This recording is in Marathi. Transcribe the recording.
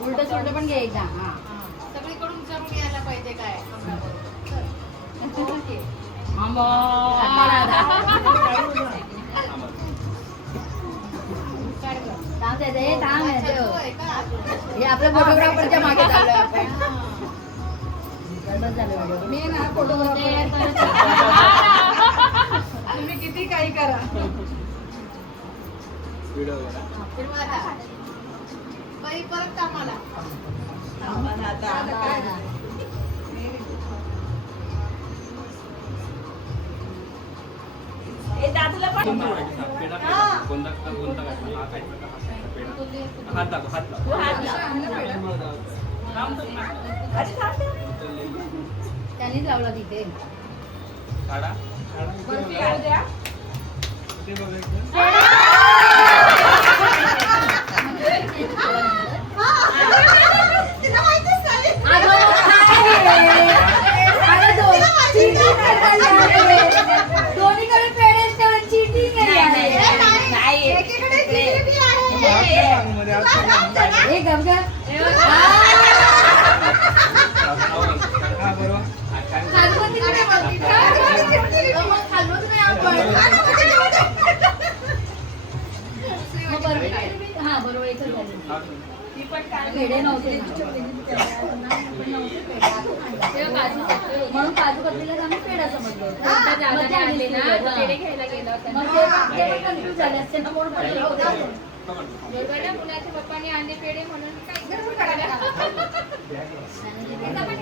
उलट सुलट पण घे एकदा. हा सगळीकडून विचारून घ्यायला पाहिजे काय हे आपल्या फोटोग्राफरच्या मागे चाललोय आपण. मी ना फोटोग्राफर. तुम्ही किती काही करा. परत कामाला त्यांनीच लावला तिथे. दोन्हीकडे पेढे चीटिंग हे गमगा हा बरोबर एकच झाली. पेढे नव्हते म्हणून काजू कतलीला आम्ही पेढा समजलो. पेढे घ्यायला गेलो झाले असते ना म्हणून मुलाच्या पप्पाने आणले पेढे म्हणून काही